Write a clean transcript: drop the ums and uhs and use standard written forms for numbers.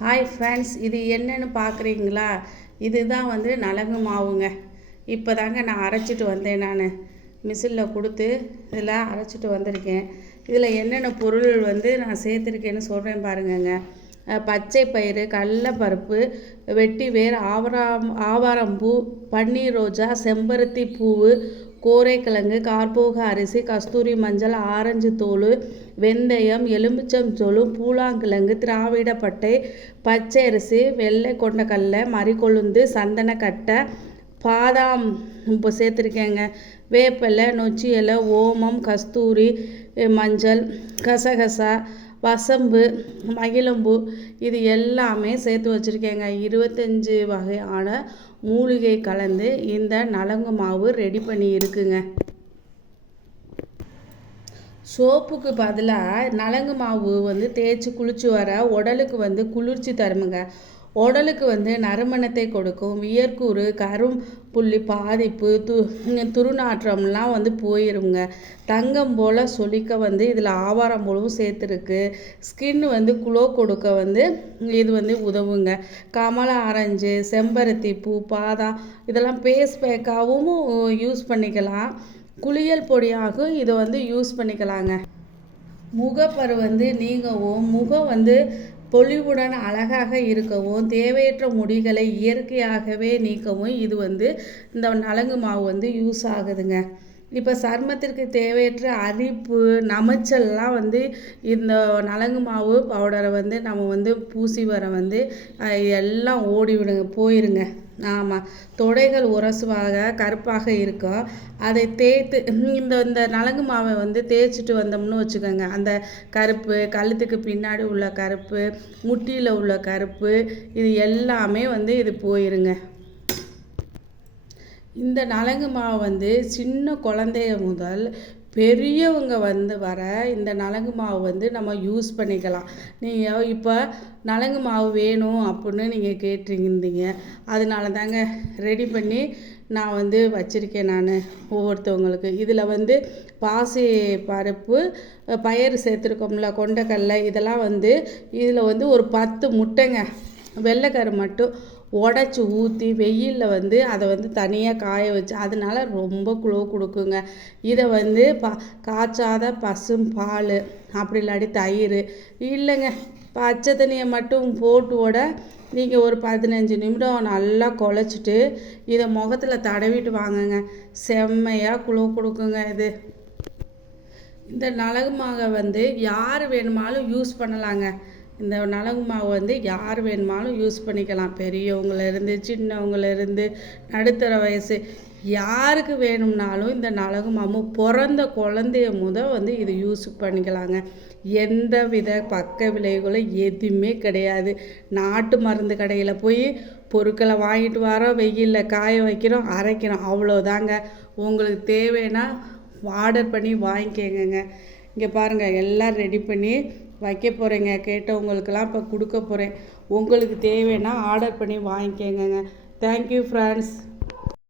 Hi friends, இது என்னன்னு பார்க்குறீங்களா? இதுதான் நலங்கு மாவுங்க. இப்போ தாங்க நான் அரைச்சிட்டு வந்தேன். நான் மிஷினில் கொடுத்து இதில் அரைச்சிட்டு வந்திருக்கேன். இதில் என்னென்ன பொருள் நான் சேர்த்துருக்கேன்னு சொல்கிறேன் பாருங்கங்க. பச்சை பயிறு, கடலைப்பருப்பு, வெட்டி வேர், ஆவாரம்பூ, பன்னீர் ரோஜா, செம்பருத்தி பூவு, கோரைக்கிழங்கு, கார்போக அரிசி, கஸ்தூரி மஞ்சள், ஆரஞ்சு தோல், வெந்தயம், எலுமிச்சம்பழம், பூலாங்கிழங்கு, திராவிடப்பட்டை, பச்சை அரிசி, வெள்ளை கொண்டக்கடலை, மறிக்கொழுந்து, சந்தனக்கட்டை, பாதாம் இப்போ சேர்த்துருக்கேங்க. வேப்பிலை, நொச்சி இலை, ஓமம், கஸ்தூரி மஞ்சள், கசகசா, வசம்பு, மகிழம்பூ, இது எல்லாமே சேர்த்து வச்சுருக்கேங்க. 25 வகையான மூலிகை கலந்து இந்த நலங்கு மாவு ரெடி பண்ணி இருக்குங்க. சோப்புக்கு பதிலாக நலங்கு மாவு தேய்ச்சி குளிச்சு வர உடலுக்கு குளிர்ச்சி தருமுங்க. உடலுக்கு நறுமணத்தை கொடுக்கும். வியர்க்கூறு, கரும்புள்ளி பாதிப்பு, துருநாற்றம்லாம் போயிருங்க. தங்கம் போல் சொலிக்க இதில் ஆவாரம்பூவும் சேர்த்துருக்கு. ஸ்கின் குளோ கொடுக்க இது உதவுங்க. கமலா ஆரஞ்சு, செம்பருத்தி பூ, பாதாம் இதெல்லாம் பேஸ்ட் பேக்காகவும் யூஸ் பண்ணிக்கலாம். குளியல் பொடியாகவும் இதை யூஸ் பண்ணிக்கலாங்க. முகப்பரு நீங்கவும், முகம் பொலிவுடன் அழகாக இருக்கவும், தேவையற்ற முடிகளை இயற்கையாகவே நீக்கவும் இது இந்த நலங்கு மாவு யூஸ் ஆகுதுங்க. இப்போ சருமத்திற்கு தேவையற்ற அரிப்பு, நமைச்சல்லாம் இந்த நலங்கு மாவு பவுடரை நம்ம பூசி வர எல்லாம் ஓடிவிடுங்க, போயிருங்க. ஆமாம், தொடைகள் உரசுவாக கருப்பாக இருக்கும். அதை தேய்த்து இந்த நலங்கு மாவை தேய்ச்சிட்டு வந்தோம்னு வச்சுக்கோங்க, அந்த கருப்பு, கழுத்துக்கு பின்னாடி உள்ள கருப்பு, முட்டியில் உள்ள கருப்பு, இது எல்லாமே இது போயிருங்க. இந்த நலங்கு மாவு சின்ன குழந்தைய முதல் பெரியவங்க வர இந்த நலங்கு மாவு நம்ம யூஸ் பண்ணிக்கலாம். நீங்கள் இப்போ நலங்கு மாவு வேணும் அப்படின்னு நீங்கள் கேட்டிருந்தீங்க. அதனால தாங்க ரெடி பண்ணி நான் வச்சுருக்கேன். நான் ஒவ்வொருத்தவங்களுக்கு இதில் பாசி பருப்பு, பயிறு சேர்த்துருக்கோம்ல, கொண்டக்கடலை, இதெல்லாம் இதில் ஒரு 10 முட்டைங்க, வெள்ளைக்கரு மட்டும் உடச்சி ஊற்றி வெயிலில் அதை தனியாக காய வச்சு, அதனால ரொம்ப குளோ கொடுக்குங்க. இதை காய்ச்சாத பசும் பால், அப்படி இல்லாட்டி தயிர் இல்லைங்க, பச்சை தண்ணியை மட்டும் போட்டு நீங்கள் ஒரு 15 நிமிடம் நல்லா குழச்சிட்டு இதை முகத்தில் தடவிட்டு வாங்கங்க. செம்மையாக குளோ கொடுக்குங்க. இந்த நலங்கு மாவை யார் வேணுமாலும் யூஸ் பண்ணலாங்க. இந்த நலங்கு மாவு யார் வேணுமாலும் யூஸ் பண்ணிக்கலாம். பெரியவங்கலேருந்து சின்னவங்கலேருந்து நடுத்தர வயசு யாருக்கு வேணும்னாலும் இந்த நலங்கு மாவு பிறந்த குழந்தைய முதல் இது யூஸ் பண்ணிக்கலாங்க. எந்த வித பக்க விளைவுகளும் எதுவுமே கிடையாது. நாட்டு மருந்து கடையில் போய் பொருட்களை வாங்கிட்டு வரோம், வெயிலில் காய வைக்கிறோம், அரைக்கிறோம், அவ்வளோதாங்க. உங்களுக்கு தேவைன்னா ஆர்டர் பண்ணி வாங்கிக்கங்க. இங்கே பாருங்கள், எல்லாம் ரெடி பண்ணி வைக்க போகிறேங்க. கேட்டவங்களுக்கெல்லாம் இப்போ கொடுக்க போகிறேன். உங்களுக்கு தேவைன்னா ஆர்டர் பண்ணி வாங்கிக்கங்க. Thank you friends.